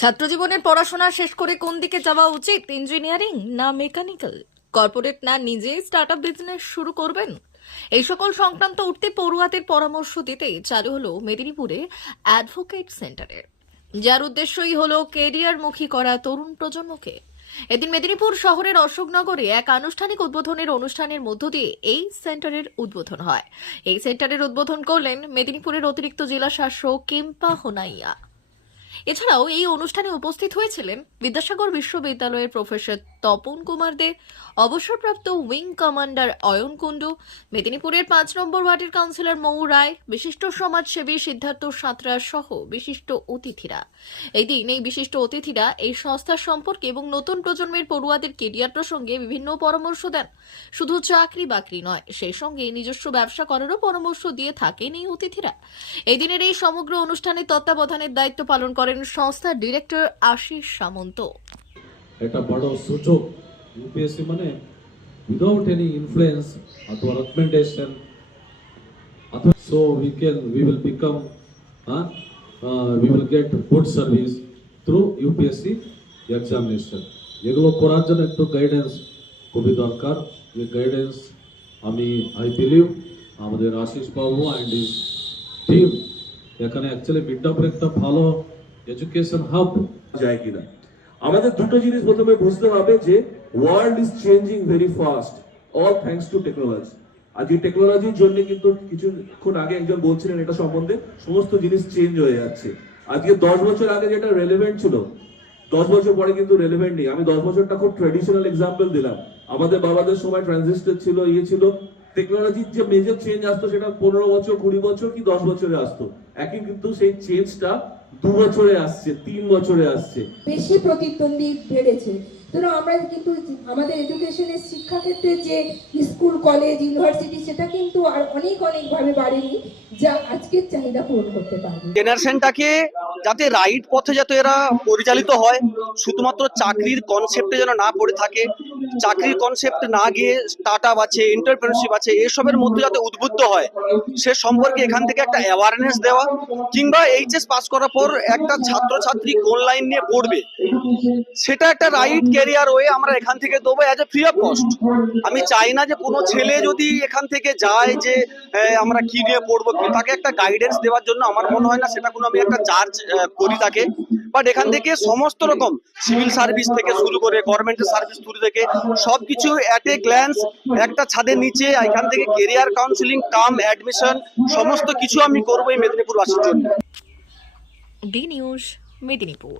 ছাত্র জীবনের পড়াশোনা শেষ করে কোন দিকে যাওয়া উচিত? ইঞ্জিনিয়ারিং না মেকানিক্যাল? কর্পোরেট না নিজে স্টার্ট আপ বিজনেস শুরু করবেন? এই সকল সংক্রান্ত উঠতে পড়ুয়াদের পরামর্শ দিতে চালু হলো মেদিনীপুরে অ্যাডভোকেট সেন্টারের যার উদ্দেশ্যই হলো কেরিয়ারমুখী করা তরুণ প্রজন্মকে। এদিন মেদিনীপুর শহরের অশোকনগরে এক আনুষ্ঠানিক উদ্বোধনের অনুষ্ঠানের মধ্য দিয়ে এই সেন্টারের উদ্বোধন হয়। এই সেন্টারের উদ্বোধন করলেন মেদিনীপুরের অতিরিক্ত জেলা শাসক কেম্পা হোনাইয়া। এছাড়াও এই অনুষ্ঠানে উপস্থিত হয়েছিলেন বিদ্যাসাগর বিশ্ববিদ্যালয়ের প্রফেসর তপন কুমার দে, অবসরপ্রাপ্ত উইং কমান্ডার অয়ন কুণ্ডু, মেদিনীপুরের পাঁচ নম্বর ওয়ার্ডের কাউন্সিলর মৌ রায়, বিশিষ্ট সমাজসেবী সিদ্ধার্থ সাঁতরা সহ বিশিষ্ট অতিথিরা। এই দিন এই বিশিষ্ট অতিথিরা এই সংস্থার সম্পর্কে এবং নতুন প্রজন্মের পড়ুয়াদের কেরিয়ার প্রসঙ্গে বিভিন্ন পরামর্শ দেন। শুধু চাকরি বাকরি নয়, সেই সঙ্গে নিজস্ব ব্যবসা করারও পরামর্শ দিয়ে থাকেন এই অতিথিরা। এই দিনের এই সমগ্র অনুষ্ঠানে তত্ত্বাবধানের দায়িত্ব পালন করেন সংস্থার ডিরেক্টর আশিস সামন্ত। একটা বড় সুযোগ ইউপিএসসি মানে উইদাউট এনি ইনফ্লুয়েন্স অথবা রেকমেন্ডেশন অথবা so we can we will become we will get good service through UPSC examination এগুলো করার জন্য একটু গাইডেন্স খুবই দরকার। এই গাইডেন্স আমি আই বিলিভ আমাদের Ashis babu and his team এখানে অ্যাকচুয়ালি মিডনাপুর একটা ভালো এডুকেশন হাব যায় কিনা। আমাদের দুটো জিনিস প্রথমে বুঝতে হবে যে world is changing very fast all thanks to technology আজ এই টেকনোলজির জন্য কিন্তু কিছুক্ষণ আগে একজন বলছিলেন এটা সম্বন্ধে, সমস্ত জিনিস চেঞ্জ হয়ে যাচ্ছে। আজকে দশ বছর আগে যেটা রেলেভেন্ট ছিল, দশ বছর পরে কিন্তু রেলেভেন্ট নেই। আমি দশ বছরটা খুব ট্রেডিশনাল এক্সাম্পল দিলাম। আমাদের বাবাদের সময় ট্রানজিস্টর ছিল ইয়ে ছিল। টেকনোলজির যে মেজর চেঞ্জ আসতো সেটা পনেরো বছর, কুড়ি বছর কি দশ বছরে আসতো। একই কিন্তু সেই চেঞ্জটা দু বছরে আসছে তিন বছরে আসছে। বেশি প্রতিদ্বন্দ্বী বেড়েছে। ধরো আমরা কিন্তু আমাদের এডুকেশনের শিক্ষাক্ষেত্রে যে স্কুল কলেজ ইউনিভার্সিটি সেটা কিন্তু আর অনেক অনেক ভাবে বাড়েনি যা আজকের চাহিদা পূরণ করতে পারবে। জেনারেশনটাকে যাতে রাইট পথে যাতে এরা পরিচালিত হয় শুধুমাত্র চাকরির কনসেপ্টে যেন না পড়ে থাকে চাকরির কনসেপ্ট না গিয়ে স্টার্ট আপ আছে এন্টারপ্রেনারশিপ আছে, এসবের মধ্যে যাতে উদ্বুদ্ধ হয়, সে সম্পর্কে এখান থেকে একটা অ্যাওয়ারনেস দেওয়া কিংবা এইচএস পাস করার পর একটা ছাত্রছাত্রী কোন লাইন নিয়ে পড়বে, সেটা একটা রাইট ক্যারিয়ার ওয়ে আমরা এখান থেকে দেবো as a free of cost আমি চাই না যে কোনো ছেলে যদি এখান থেকে যায় যে আমরা কি নিয়ে পড়ব, তাকে একটা গাইডেন্স দেওয়ার জন্য আমার মনে হয় না, সেটা কোনো আমি একটা চার্জ করি তাকে। বাট এখান থেকে সমস্ত রকম সিভিল সার্ভিস থেকে শুরু করে গভর্নমেন্টের সার্ভিস শুরু থেকে সবকিছু অ্যাট এ গ্ল্যান্স একটা ছাদের নিচে, এখান থেকে কেরিয়ার কাউন্সিলিং কাম অ্যাডমিশন সমস্ত কিছু আমি করব এই মেদিনীপুরবাসীর জন্য। D news Medinipur